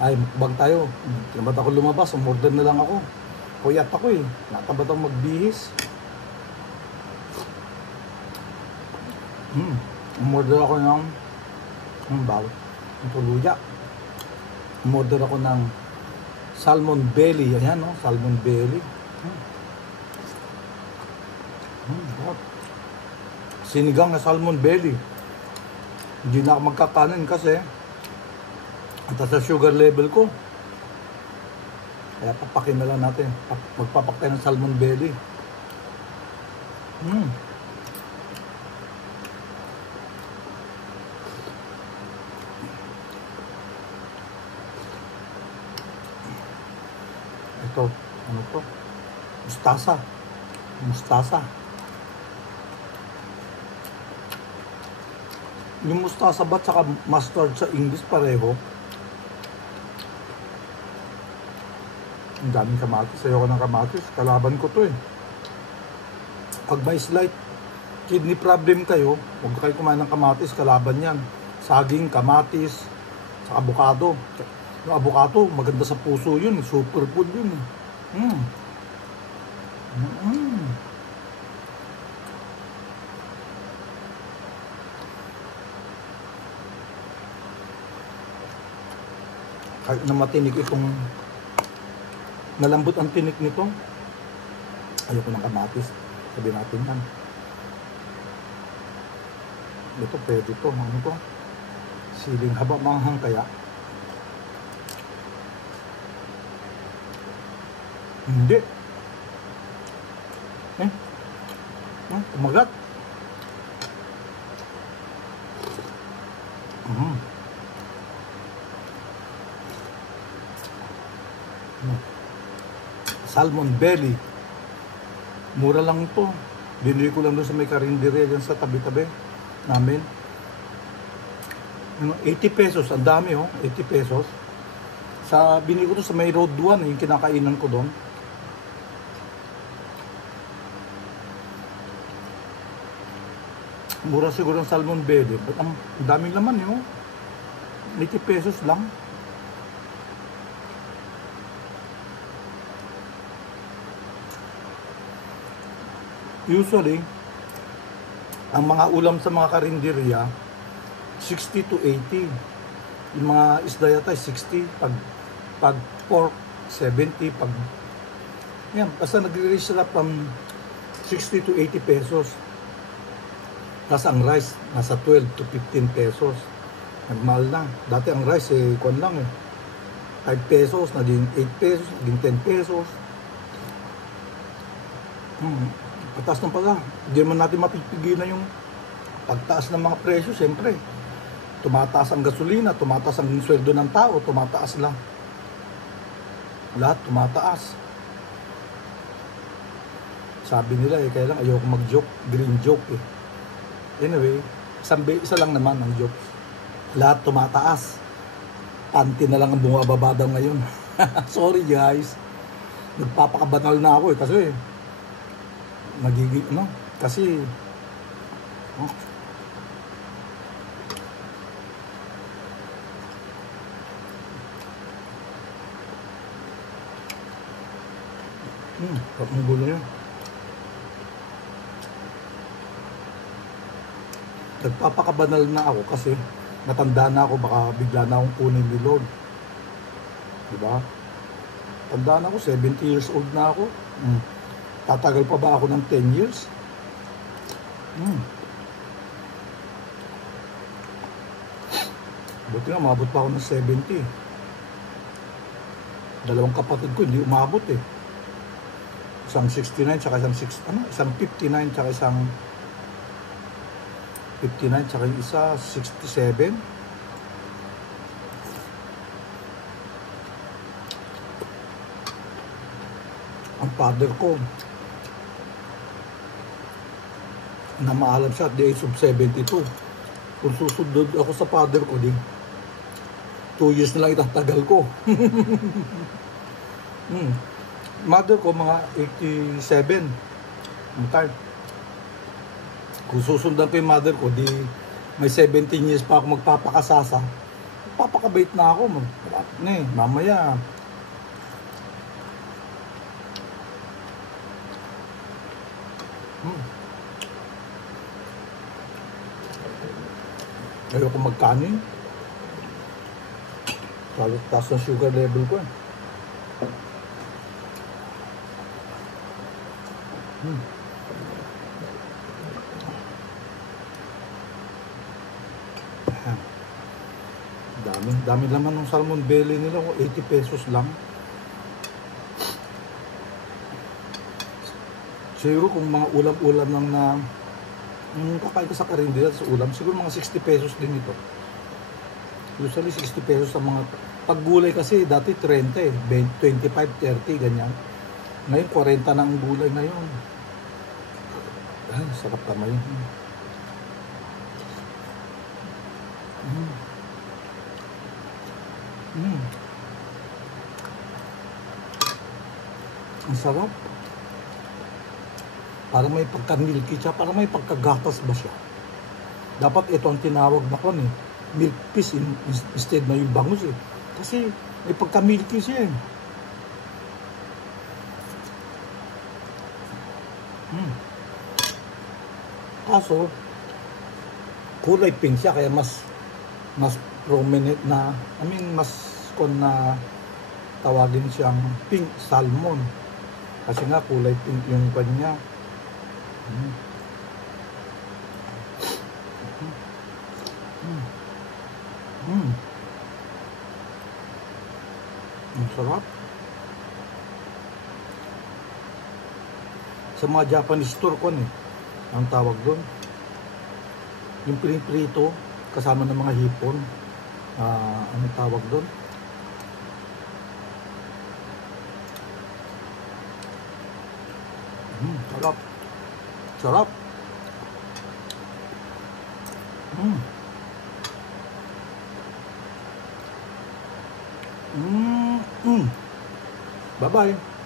Ay, mukbang tayo. Hindi naman ako lumabas, umorder na lang ako. Puyat ako eh. Natamad akong magbihis. Umorder ako ng ang tuluya. Umorder ako ng salmon belly. Ayan, no? Salmon belly. Sinigang na salmon belly. Hindi na ako magkakanin kasi ang taas sa sugar level ko. Kaya papakin na lang natin. Magpapak tayo ng salmon belly. Ito, ano to? Mustasa. Mustasa. Yung mustasa ba tsaka mustard sa English pareho? Ang daming kamatis. Ayoko ng kamatis. Kalaban ko to eh. Pag may slight kidney problem kayo, huwag kayo kumain ng kamatis. Kalaban yan. Saging, kamatis, sa avocado. Yung avocado, maganda sa puso yun. Superfood yun. Kahit na matinik itong malambot ang tinik nito, ayoko ng kamatis. Sabi natin yan. Ito pwede to. Ano to? Siling haba manghang kaya. Hindi. Kumagat. Salmon belly. Mura lang to. Binili ko lang doon sa may karinderya dyan sa tabi-tabi namin. 80 pesos. Ang dami oh. 80 pesos. Binili ko to sa may road 1. Yung kinakainan ko doon. Mura siguro ang salmon belly. But ang daming laman yun. 80 pesos lang. Usually, ang mga ulam sa mga karinderya, 60 to 80. Yung mga isda yata 60. Pag pork, 70. Yan, basta nag-range sila from 60 to 80 pesos. Tapos ang rice, nasa 12 to 15 pesos. Nagmahal na. Dati ang rice, kuwan lang 5 pesos, naging 8 pesos, naging 10 pesos. Pagtaas ng pala, hindi naman natin mapipigilan yung pagtaas ng mga presyo. Siyempre, tumataas ang gasolina, tumataas ang sweldo ng tao, tumataas lang. Lahat tumataas. Sabi nila kaya lang ayoko mag-joke, green joke eh. Anyway, isa lang naman ang joke. Lahat tumataas. Panty na lang ang bumababa ngayon. Sorry guys. Nagpapakabanal na ako kasi magiging kasi ang gulo niya. Nagpapakabanal na ako kasi natanda na ako, baka bigla na akong kunin ni Lord. Diba? Tanda na ako, 70 years old na ako. Tatagal pa ba ako ng 10 years? Buti nga, umabot pa ako ng 70. Dalawang kapatid ko, hindi umabot eh. Isang 69, tsaka isang 59, tsaka isang 59, tsaka yung isa 67. Ang father ko, na maalam siya at the age of 72. Kung susunod ako sa father ko, 2 years na lang itatagal ko. Mother ko, mga 87. Okay. Kung susundan ko yung mother ko, may 17 years pa ako magpapakasasa. Papakabait na ako. Mamaya. Ayoko magkanin. Taas ng sugar level ko eh. Dami laman ng salmon belly nila, 80 pesos lang. Siguro kung mga ulam-ulam lang na kakain ka sa karinderya sa ulam, siguro mga 60 pesos din ito. Usually 60 pesos sa mga paggulay kasi dati 30 eh, 25, 30 ganyan. Ngayon 40 na ang gulay ngayon. Ay, sarap kamay. Ang sarap. Parang may pagka-milky siya, parang may pagkagatas ba siya. Dapat ito ang tinawag na kon eh, milk piece instead na yung bangus eh. Kasi may pagka-milky siya eh. Kaso, kulay pink siya kaya mas prominent na, mas na tawagin siyang pink salmon. Kasi nga kulay pink yung kanya. Ang sarap. Sa mga Japanese store ko ang tawag doon. Yung prito kasama ng mga hipon. Anong tawag doon? Sarap. Sarap. Bye-bye.